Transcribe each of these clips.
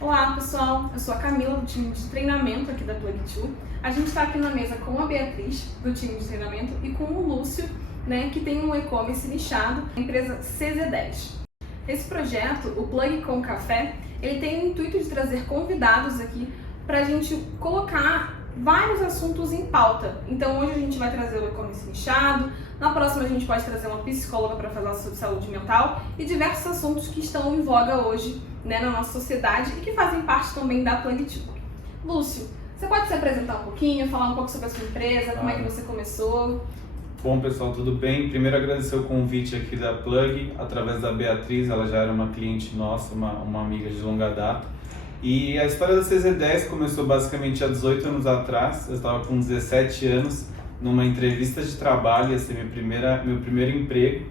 Olá pessoal, eu sou a Camila do time de treinamento aqui da Plug2. A gente está aqui na mesa com a Beatriz do time de treinamento e com o Lúcio, que tem um e-commerce nichado, a empresa CZ10. Esse projeto, o Plug com Café, ele tem o intuito de trazer convidados aqui para a gente colocar vários assuntos em pauta. Então hoje a gente vai trazer o e-commerce nichado, na próxima a gente pode trazer uma psicóloga para falar sobre saúde mental e diversos assuntos que estão em voga hoje na nossa sociedade e que fazem parte também da Plug2. Lúcio, você pode se apresentar um pouquinho, falar um pouco sobre a sua empresa, como é que você começou? Bom pessoal, tudo bem? Primeiro agradecer o convite aqui da Plug, através da Beatriz, ela já era uma cliente nossa, uma amiga de longa data. E a história da CZ10 começou basicamente há 18 anos atrás. Eu estava com 17 anos, numa entrevista de trabalho, ia ser meu primeiro emprego.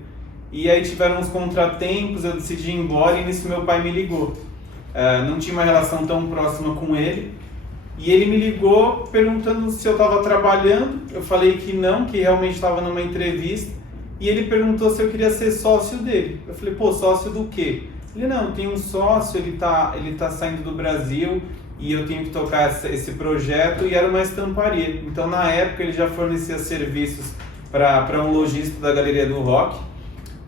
E aí tiveram uns contratempos, eu decidi ir embora e nisso meu pai me ligou. Não tinha uma relação tão próxima com ele. E ele me ligou perguntando se eu estava trabalhando. Eu falei que não, que realmente estava numa entrevista. E ele perguntou se eu queria ser sócio dele. Eu falei, pô, sócio do quê? Ele, não, tem um sócio, ele tá saindo do Brasil e eu tenho que tocar esse projeto, e era uma estamparia. Então, na época, ele já fornecia serviços para um lojista da Galeria do Rock.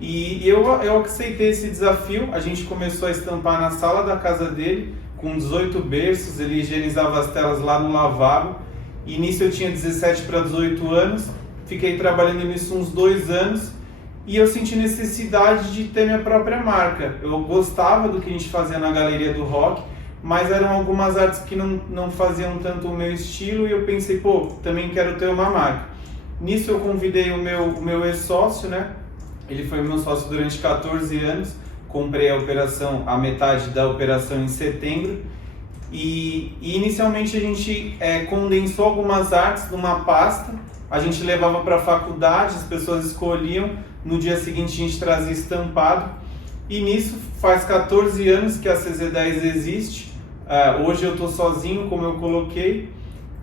E eu aceitei esse desafio. A gente começou a estampar na sala da casa dele, com 18 berços, ele higienizava as telas lá no lavabo. E nisso eu tinha 17 para 18 anos, fiquei trabalhando nisso uns 2 anos. E eu senti necessidade de ter minha própria marca. Eu gostava do que a gente fazia na Galeria do Rock, mas eram algumas artes que não faziam tanto o meu estilo, e eu pensei, pô, também quero ter uma marca. Nisso eu convidei o meu ex-sócio, Ele foi meu sócio durante 14 anos, comprei a metade da operação em setembro, e inicialmente a gente condensou algumas artes numa pasta, a gente levava para a faculdade, as pessoas escolhiam, no dia seguinte a gente trazia estampado, e nisso faz 14 anos que a CZ10 existe. Hoje eu estou sozinho, como eu coloquei,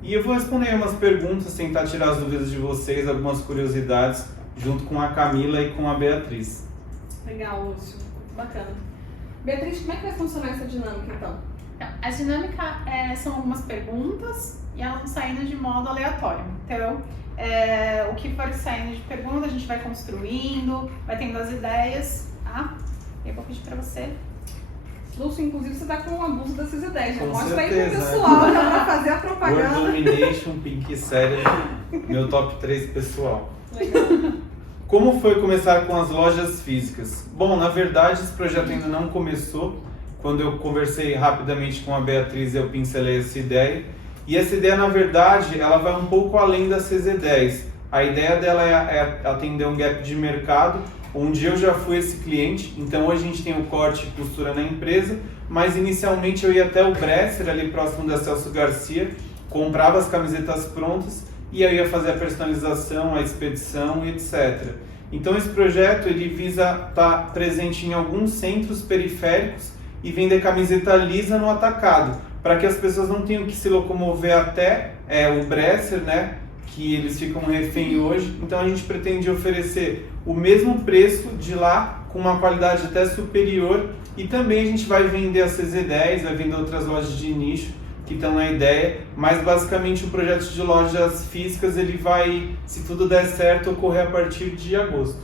e eu vou responder umas perguntas, tentar tirar as dúvidas de vocês, algumas curiosidades, junto com a Camila e com a Beatriz. Legal, Lúcio, bacana. Beatriz, como é que vai funcionar essa dinâmica então? A dinâmica são algumas perguntas e elas vão saindo de modo aleatório. Então, o que for saindo de pergunta, a gente vai construindo, vai tendo as ideias, tá? E eu vou pedir pra você. Lúcio, inclusive você tá com uma blusa da CZ10, Com mostra aí certeza, pro pessoal, já pra fazer a propaganda. World Domination, Pink Série, meu top 3 pessoal. Legal. Como foi começar com as lojas físicas? Bom, na verdade esse projeto ainda não começou. Quando eu conversei rapidamente com a Beatriz, eu pincelei essa ideia. E essa ideia, na verdade, ela vai um pouco além da CZ10. A ideia dela é atender um gap de mercado, onde eu já fui esse cliente. Então hoje a gente tem o corte e costura na empresa, mas inicialmente eu ia até o Bresser, ali próximo da Celso Garcia, comprava as camisetas prontas e eu ia fazer a personalização, a expedição e etc. Então esse projeto ele visa estar presente em alguns centros periféricos e vender camiseta lisa no atacado, para que as pessoas não tenham que se locomover até o Bresser, que eles ficam refém hoje. Então a gente pretende oferecer o mesmo preço de lá, com uma qualidade até superior, e também a gente vai vender a CZ10, vai vender outras lojas de nicho que estão na ideia, mas basicamente o projeto de lojas físicas ele vai, se tudo der certo, ocorrer a partir de agosto.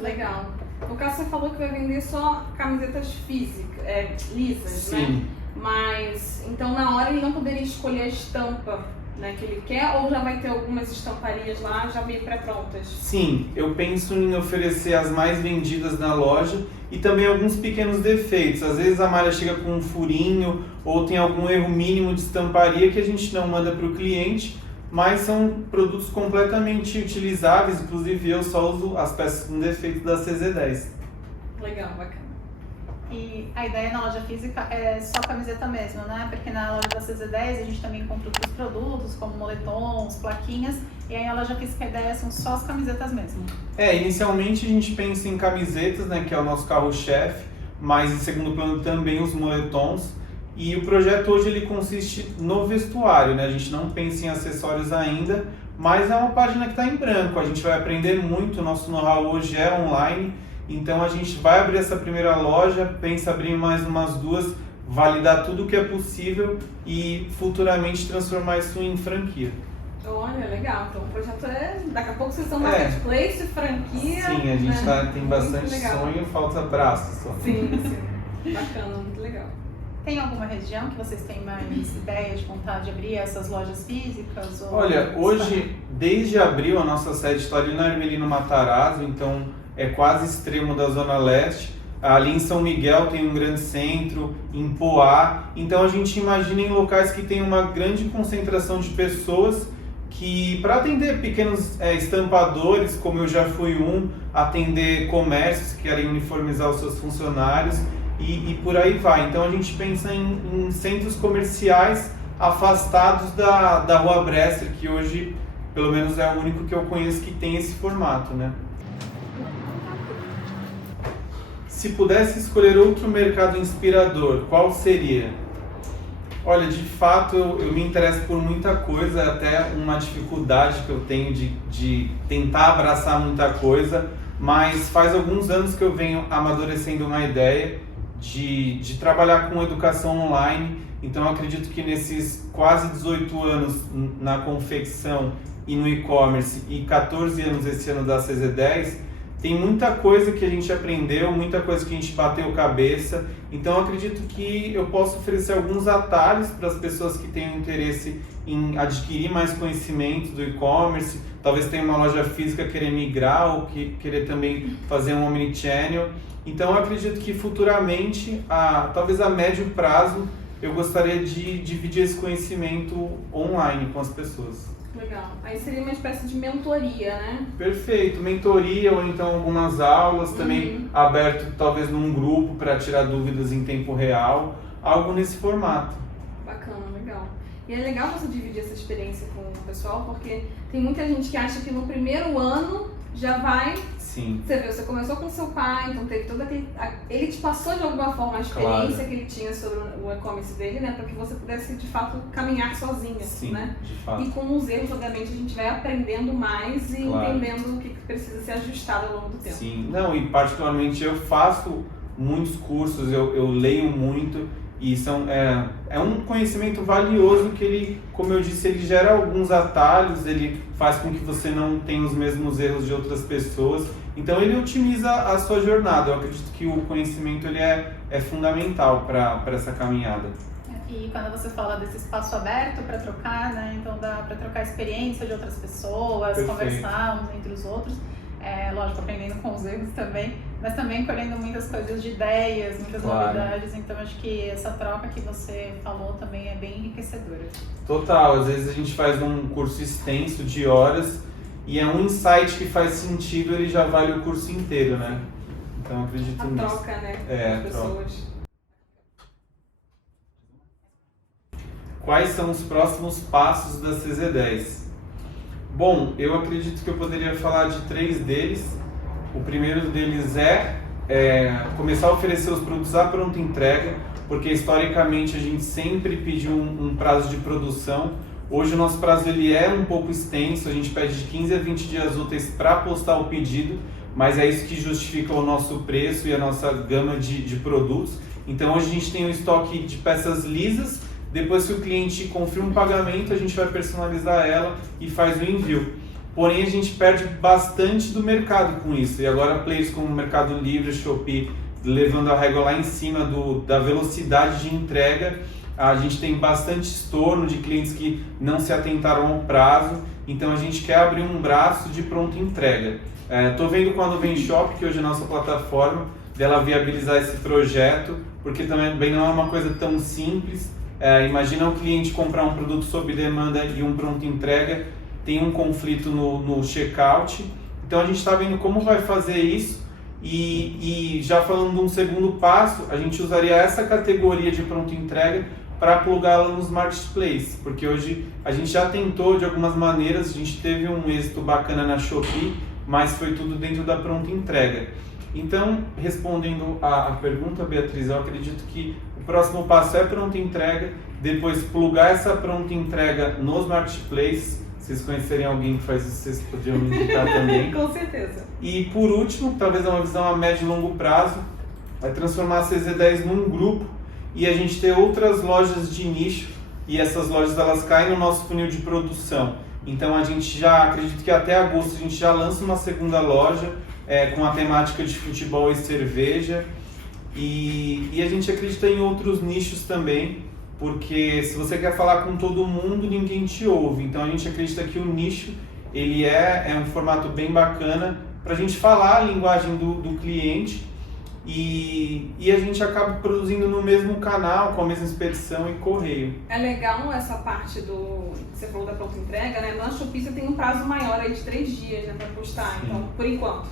Legal. No caso você falou que vai vender só camisetas lisas, Sim. Mas, então na hora ele não poderia escolher a estampa que ele quer, ou já vai ter algumas estamparias lá já meio pré-prontas? Sim, eu penso em oferecer as mais vendidas na loja e também alguns pequenos defeitos. Às vezes a malha chega com um furinho ou tem algum erro mínimo de estamparia que a gente não manda para o cliente, mas são produtos completamente utilizáveis. Inclusive eu só uso as peças com defeito da CZ10. Legal, bacana. E a ideia na loja física é só camiseta mesmo, Porque na loja da CZ10 a gente também compra outros produtos, como moletons, plaquinhas, e aí a loja física a ideia são só as camisetas mesmo. Inicialmente a gente pensa em camisetas, que é o nosso carro-chefe, mas em segundo plano também os moletons. E o projeto hoje ele consiste no vestuário, A gente não pensa em acessórios ainda, mas é uma página que está em branco. A gente vai aprender muito, o nosso know-how hoje é online. Então a gente vai abrir essa primeira loja, pensa abrir mais umas 2, validar tudo que é possível e futuramente transformar isso em franquia. Olha, legal. Então o projeto daqui a pouco vocês são marketplace, franquia. Sim, a gente tem bastante legal. sonho, falta braço só. Sim. Bacana, muito legal. Tem alguma região que vocês têm mais ideia de vontade de abrir essas lojas físicas? Olha, hoje, desde abril, a nossa sede está ali na Hermelino Matarazzo, então é quase extremo da Zona Leste. Ali em São Miguel tem um grande centro, em Poá. Então a gente imagina em locais que tem uma grande concentração de pessoas que, para atender pequenos estampadores, como eu já fui atender comércios que querem uniformizar os seus funcionários e por aí vai. Então a gente pensa em centros comerciais afastados da Rua Bresser, que hoje, pelo menos, é o único que eu conheço que tem esse formato, né? Se pudesse escolher outro mercado inspirador, qual seria? Olha, de fato, eu me interesso por muita coisa, até uma dificuldade que eu tenho de tentar abraçar muita coisa, mas faz alguns anos que eu venho amadurecendo uma ideia de trabalhar com educação online. Então, eu acredito que nesses quase 18 anos na confecção e no e-commerce e 14 anos esse ano da CZ10, tem muita coisa que a gente aprendeu, muita coisa que a gente bateu cabeça. Então, eu acredito que eu posso oferecer alguns atalhos para as pessoas que tenham interesse em adquirir mais conhecimento do e-commerce. Talvez tenha uma loja física querer migrar ou querer também fazer um omnichannel. Então, eu acredito que futuramente, talvez a médio prazo, eu gostaria de dividir esse conhecimento online com as pessoas. Legal. Aí seria uma espécie de mentoria, né? Perfeito. Mentoria ou então algumas aulas também aberto talvez num grupo para tirar dúvidas em tempo real. Algo nesse formato. Bacana, legal. E é legal você dividir essa experiência com o pessoal, porque tem muita gente que acha que no primeiro ano já vai... Sim. Você viu, você começou com seu pai, então teve todo aquele... Ele te passou de alguma forma a experiência que ele tinha sobre o e-commerce dele, né? Para que você pudesse, de fato, caminhar sozinha, Sim, né? de fato. E com os erros, obviamente, a gente vai aprendendo mais e entendendo o que precisa ser ajustado ao longo do tempo. Sim. Não, e particularmente eu faço muitos cursos, eu leio muito e é um conhecimento valioso que ele, como eu disse, ele gera alguns atalhos, ele faz com que você não tenha os mesmos erros de outras pessoas. Então ele otimiza a sua jornada. Eu acredito que o conhecimento ele é fundamental para essa caminhada. E quando você fala desse espaço aberto para trocar, né? Então dá para trocar experiência de outras pessoas, Perfeito. Conversar uns entre os outros. Lógico, aprendendo com os erros também, mas também colhendo muitas coisas de ideias, muitas novidades. Então acho que essa troca que você falou também é bem enriquecedora. Total, às vezes a gente faz um curso extenso de horas e é um insight que faz sentido, ele já vale o curso inteiro, né? Então eu acredito nisso. A troca, né? Com as pessoas. Quais são os próximos passos da CZ10? Bom, eu acredito que eu poderia falar de 3 deles. O primeiro deles é começar a oferecer os produtos à pronta entrega, porque historicamente a gente sempre pediu um prazo de produção. Hoje o nosso prazo ele é um pouco extenso, a gente pede de 15 a 20 dias úteis para postar o pedido, mas é isso que justifica o nosso preço e a nossa gama de produtos. Então hoje a gente tem um estoque de peças lisas. Depois que o cliente confirma o pagamento, a gente vai personalizar ela e faz o envio. Porém, a gente perde bastante do mercado com isso. E agora, players como o Mercado Livre, Shopee, levando a régua lá em cima da velocidade de entrega, a gente tem bastante estorno de clientes que não se atentaram ao prazo. Então, a gente quer abrir um braço de pronta entrega. Estou vendo com a Nuvem Shop, que hoje é a nossa plataforma, dela viabilizar esse projeto, porque também não é uma coisa tão simples. Imagina o cliente comprar um produto sob demanda e um pronto entrega, tem um conflito no checkout. Então a gente está vendo como vai fazer isso e já falando de um segundo passo, a gente usaria essa categoria de pronto entrega para plugá-la nos marketplaces, porque hoje a gente já tentou de algumas maneiras, a gente teve um êxito bacana na Shopee, mas foi tudo dentro da pronta entrega. Então, respondendo a pergunta, Beatriz, eu acredito que o próximo passo é pronta entrega, depois plugar essa pronta entrega nos marketplaces. Se vocês conhecerem alguém que faz isso, vocês podiam me indicar também. Com certeza. E por último, talvez uma visão a médio e longo prazo, é transformar a CZ10 num grupo e a gente ter outras lojas de nicho, e essas lojas elas caem no nosso funil de produção. Então a gente já, acredito que até agosto a gente já lança uma segunda loja com a temática de futebol e cerveja, e a gente acredita em outros nichos também, porque se você quer falar com todo mundo, ninguém te ouve. Então a gente acredita que o nicho ele é um formato bem bacana para a gente falar a linguagem do cliente, e a gente acaba produzindo no mesmo canal, com a mesma expedição e correio. É legal essa parte do que você falou da pronta entrega, né? Na Shopee você tem um prazo maior aí de 3 dias, né, para postar, Sim. então, por enquanto.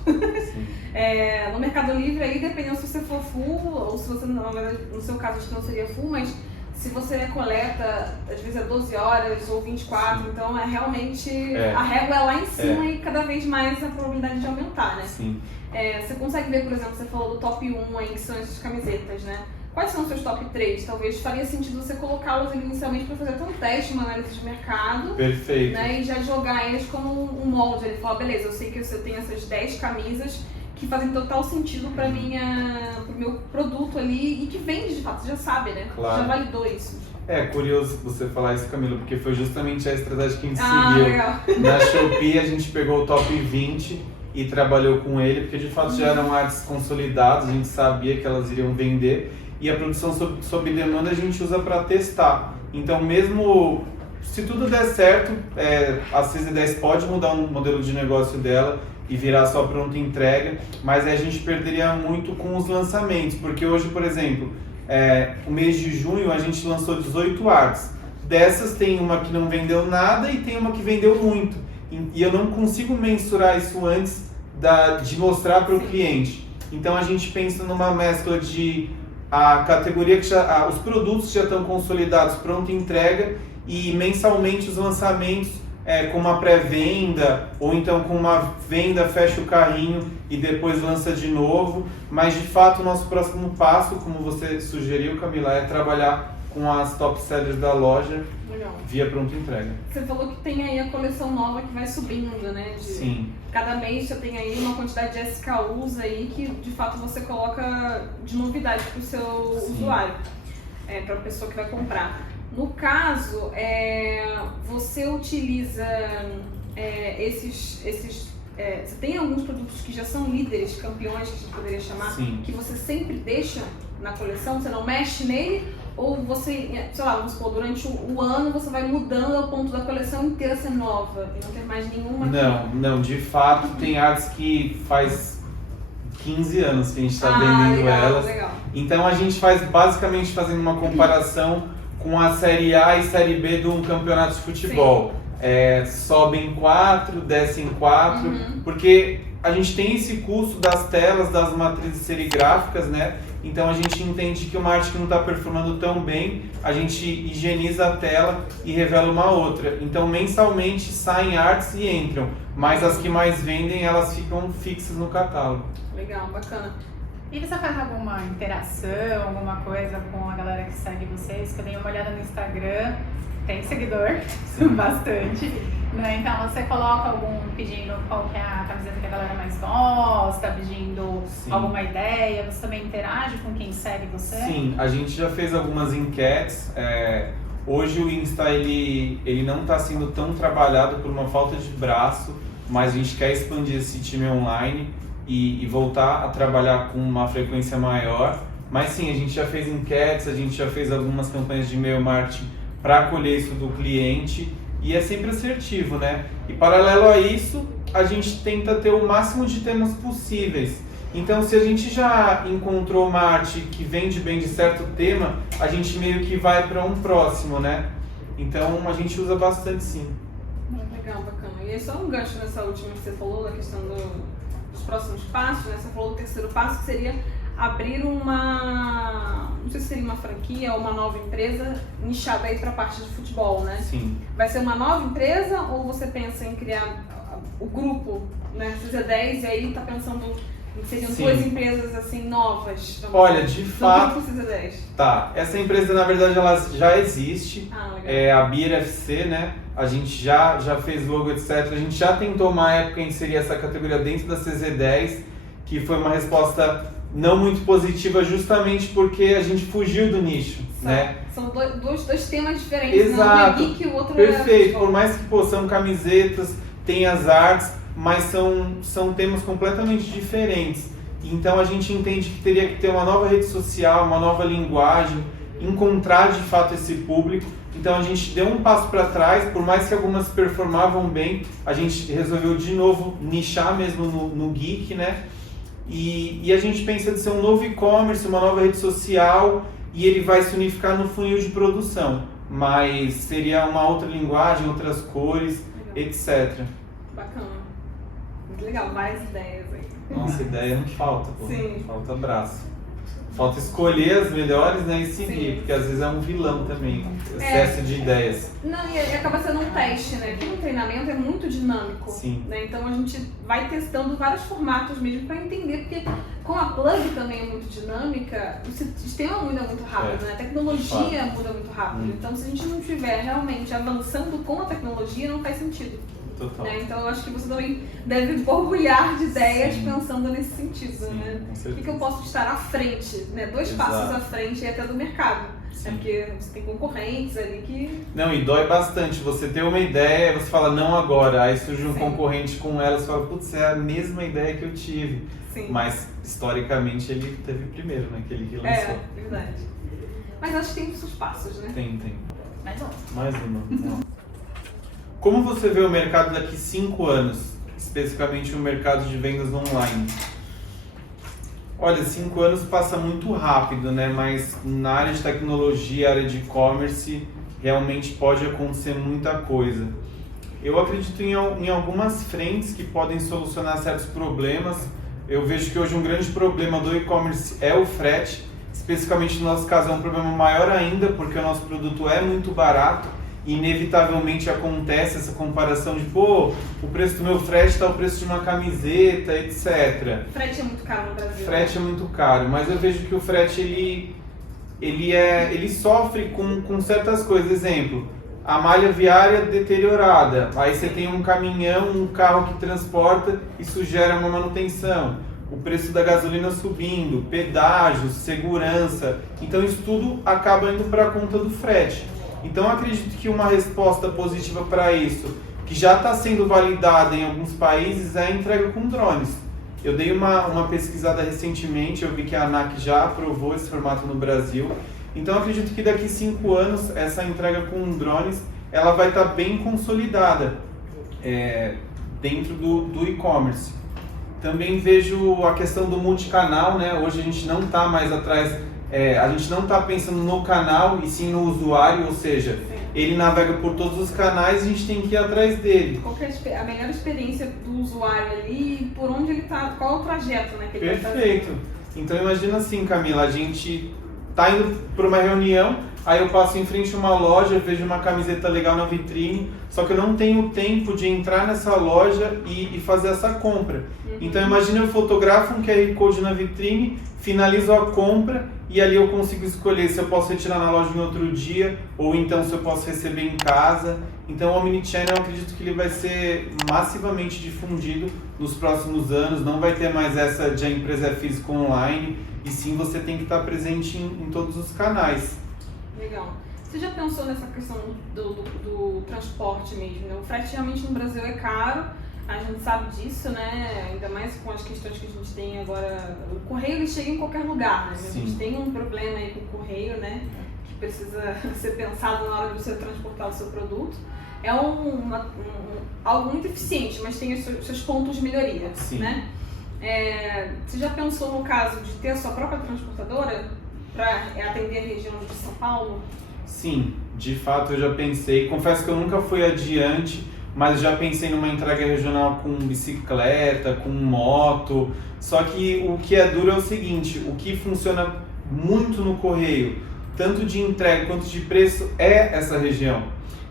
No Mercado Livre aí, dependendo se você for full, ou se você, na verdade, no seu caso acho que não seria full, mas se você coleta, às vezes é 12 horas ou 24, Sim. então realmente a régua é lá em cima e cada vez mais a probabilidade de aumentar, né? Sim. Você consegue ver, por exemplo, você falou do top 1 aí, que são essas camisetas, né? Quais são os seus top 3? Talvez faria sentido você colocá-los inicialmente para fazer até um teste, uma análise de mercado. Perfeito. Né? E já jogar eles como um molde. Ele fala, beleza, eu sei que eu tenho essas 10 camisas que fazem total sentido para pro meu produto ali e que vende de fato, você já sabe, né? Claro. Já validou isso. É curioso você falar isso, Camila, porque foi justamente a estratégia que a gente seguiu. Legal. Na Shopee a gente pegou o top 20 e trabalhou com ele, porque de fato já eram artes consolidadas, a gente sabia que elas iriam vender, e a produção sob demanda a gente usa para testar. Então mesmo se tudo der certo, a CZ10 pode mudar um modelo de negócio dela e virar só pronta entrega, mas aí a gente perderia muito com os lançamentos, porque hoje, por exemplo, o mês de junho a gente lançou 18 artes. Dessas tem uma que não vendeu nada e tem uma que vendeu muito. E eu não consigo mensurar isso antes de mostrar para o cliente. Então a gente pensa numa mescla de a categoria que os produtos já estão consolidados, pronta entrega, e mensalmente os lançamentos com uma pré-venda, ou então com uma venda, fecha o carrinho e depois lança de novo. Mas de fato o nosso próximo passo, como você sugeriu, Camila, é trabalhar com as top sellers da loja. Legal. Via pronta entrega. Você falou que tem aí a coleção nova que vai subindo, né? Sim. Cada mês você tem aí uma quantidade de SKUs aí que de fato você coloca de novidade para o seu usuário, para a pessoa que vai comprar. No caso, você utiliza você tem alguns produtos que já são líderes, campeões, que a gente poderia chamar, Sim. que você sempre deixa na coleção, você não mexe nele? Ou você, sei lá, vamos supor, durante o ano você vai mudando ao ponto da coleção inteira ser nova e não ter mais nenhuma? Não, de fato tem artes que faz 15 anos que a gente está vendendo elas. Legal. Então a gente faz basicamente fazendo uma comparação com a Série A e Série B de um campeonato de futebol. Sobem 4, descem 4, porque a gente tem esse custo das telas, das matrizes serigráficas, né? Então a gente entende que uma arte que não está performando tão bem, a gente higieniza a tela e revela uma outra. Então mensalmente saem artes e entram, mas as que mais vendem, elas ficam fixas no catálogo. Legal, bacana. E você faz alguma interação, alguma coisa com a galera que segue vocês? Que eu dei uma olhada no Instagram, tem seguidor, bastante. Né? Então você coloca pedindo qual que é a camiseta que a galera mais gosta, pedindo alguma ideia, você também interage com quem segue você? Sim, a gente já fez algumas enquetes. Hoje o Insta ele não está sendo tão trabalhado por uma falta de braço, mas a gente quer expandir esse time online e voltar a trabalhar com uma frequência maior. Mas sim, a gente já fez enquetes, a gente já fez algumas campanhas de e-mail marketing para colher isso do cliente, e é sempre assertivo, né? E paralelo a isso, a gente tenta ter o máximo de temas possíveis. Então, se a gente já encontrou uma arte que vende bem de certo tema, a gente meio que vai para um próximo, né? Então, a gente usa bastante, sim. Legal, bacana. E é só um gancho nessa última que você falou, da questão dos próximos passos, né? Você falou do terceiro passo, que seria abrir não sei se seria uma franquia ou uma nova empresa nichada aí para a parte de futebol, né? Sim. Vai ser uma nova empresa ou você pensa em criar o grupo, né, CZ10, e aí tá pensando em seriam duas empresas assim novas? Olha, de fato, grupo CZ10. Tá, essa empresa na verdade ela já existe, legal. é a Beer FC, né? A gente já fez logo, etc. A gente já tentou uma época inserir essa categoria dentro da CZ10, que foi uma resposta não muito positiva, justamente porque a gente fugiu do nicho, né? São dois temas diferentes, Exato. Um é geek e o outro Perfeito, é... por mais que são camisetas, tem as artes, mas são temas completamente diferentes. Então a gente entende que teria que ter uma nova rede social, uma nova linguagem, encontrar de fato esse público. Então a gente deu um passo para trás, por mais que algumas performavam bem, a gente resolveu de novo nichar mesmo no geek, né? E a gente pensa de ser um novo e-commerce, uma nova rede social, e ele vai se unificar no funil de produção. Mas seria uma outra linguagem, outras cores, etc. Bacana. Muito legal, várias ideias aí. Nossa, ideia não falta, pô. Sim. Falta braço. Falta escolher as melhores, né, e seguir, Sim. porque às vezes é um vilão também, excesso de ideias. Não, e acaba sendo um teste, né? Porque o treinamento é muito dinâmico. Sim. Né? Então a gente vai testando vários formatos mesmo para entender, porque com a plug também é muito dinâmica, o sistema muda muito rápido, né? A tecnologia muda muito rápido. Então se a gente não estiver realmente avançando com a tecnologia, não faz sentido. Total. Né? Então eu acho que você também deve borbulhar de ideias Sim. pensando nesse sentido, Sim, né? com O certeza. que eu posso estar à frente, né? Dois Exato. passos à frente e até do mercado. Sim. É porque você tem concorrentes ali que... Não, e dói bastante. Você tem uma ideia, você fala não agora, aí surge um Sim. concorrente com ela, você fala, putz, é a mesma ideia que eu tive. Sim. Mas, historicamente, ele teve primeiro, né? Aquele que lançou. É, verdade. Mas acho que tem os seus passos, né? Tem. Mais um. Mais uma. Não. Como você vê o mercado daqui 5 anos? Especificamente o mercado de vendas online? Olha, 5 anos passa muito rápido, né? Mas na área de tecnologia, área de e-commerce, realmente pode acontecer muita coisa. Eu acredito em algumas frentes que podem solucionar certos problemas. Eu vejo que hoje um grande problema do e-commerce é o frete. Especificamente no nosso caso é um problema maior ainda, porque o nosso produto é muito barato. E inevitavelmente acontece essa comparação de, pô, o preço do meu frete está o preço de uma camiseta, etc. Frete é muito caro no Brasil. Frete é muito caro, mas eu vejo que o frete ele sofre com certas coisas. Exemplo, a malha viária deteriorada, aí você tem um caminhão, um carro que transporta, isso gera uma manutenção. O preço da gasolina subindo, pedágios, segurança, então isso tudo acaba indo para a conta do frete. Então eu acredito que uma resposta positiva para isso, que já está sendo validada em alguns países, é a entrega com drones. Eu dei uma pesquisada recentemente, eu vi que a ANAC já aprovou esse formato no Brasil. Então eu acredito que daqui 5 anos essa entrega com drones ela vai estar bem consolidada dentro do e-commerce. Também vejo a questão do multicanal, né? Hoje a gente não está mais atrás, a gente não está pensando no canal e sim no usuário, ou seja, ele navega por todos os canais e a gente tem que ir atrás dele. Qual que é a melhor experiência do usuário ali, por onde ele está, qual é o trajeto, né, que ele vai fazer? Perfeito. Então imagina assim, Camila, a gente tá indo para uma reunião, aí eu passo em frente a uma loja, vejo uma camiseta legal na vitrine, só que eu não tenho tempo de entrar nessa loja e fazer essa compra. Então imagina eu fotografo um QR Code na vitrine, finalizo a compra e ali eu consigo escolher se eu posso retirar na loja em outro dia ou então se eu posso receber em casa. Então o Omnichannel eu acredito que ele vai ser massivamente difundido nos próximos anos, não vai ter mais essa de a empresa é física online e sim você tem que estar presente em todos os canais. Legal. Você já pensou nessa questão do transporte mesmo, né? O frete realmente no Brasil é caro, a gente sabe disso, né? Ainda mais com as questões que a gente tem agora. O correio ele chega em qualquer lugar, né? A gente tem um problema aí com o correio, né? Que precisa ser pensado na hora de você transportar o seu produto. É algo muito eficiente, mas tem os seus pontos de melhoria, né? Você já pensou no caso de ter a sua própria transportadora para atender a região de São Paulo? Sim, de fato eu já pensei. Confesso que eu nunca fui adiante, mas já pensei numa entrega regional com bicicleta, com moto. Só que o que é duro é o seguinte, o que funciona muito no correio, tanto de entrega quanto de preço, é essa região.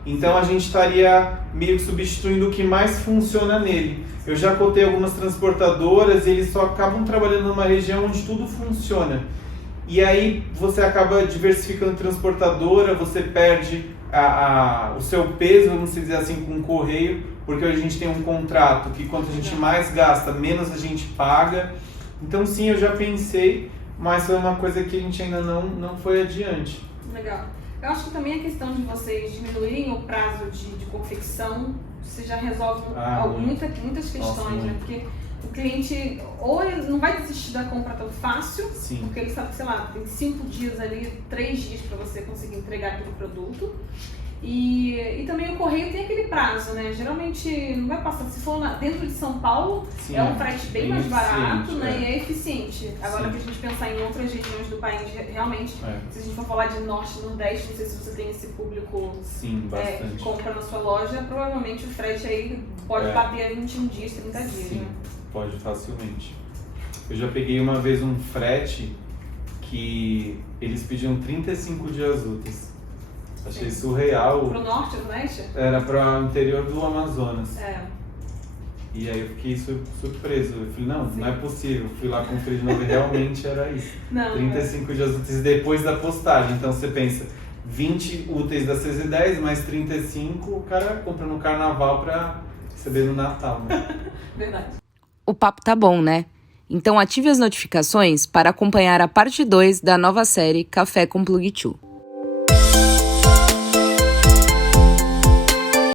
Então a gente estaria meio que substituindo o que mais funciona nele. Eu já cotei algumas transportadoras e eles só acabam trabalhando numa região onde tudo funciona. E aí você acaba diversificando transportadora, você perde o seu peso, vamos dizer assim, com o correio, porque hoje a gente tem um contrato que quanto a gente mais gasta, menos a gente paga. Então sim, eu já pensei, mas foi uma coisa que a gente ainda não foi adiante. Legal. Eu acho que também a questão de vocês diminuírem o prazo de confecção, você já resolve muitas questões, Nossa, né? Porque o cliente, ou ele não vai desistir da compra tão fácil, Sim. porque ele sabe que, sei lá, tem 5 dias ali, 3 dias para você conseguir entregar aquele produto. E também o correio tem aquele prazo, né? Geralmente não vai passar, se for dentro de São Paulo, Sim, é um frete bem mais barato, né? é. E é eficiente. Agora Sim. que a gente pensar em outras regiões do país, realmente, se a gente for falar de Norte e Nordeste, não sei se você tem esse público Sim, bastante. que compra na sua loja, provavelmente o frete aí pode bater a 21 dias, 30 dias, Sim, né? pode facilmente. Eu já peguei uma vez um frete que eles pediam 35 dias úteis. Achei surreal. Pro Norte ou Nordeste? Era para o interior do Amazonas. É. E aí eu fiquei surpreso. Eu falei, não é possível. Fui lá conferir de novo e realmente era isso. Não, 35 dias úteis depois da postagem. Então você pensa, 20 úteis da CZ10 mais 35, o cara compra no carnaval para receber no Natal, né? Verdade. O papo tá bom, né? Então ative as notificações para acompanhar a parte 2 da nova série Café com Plug 2.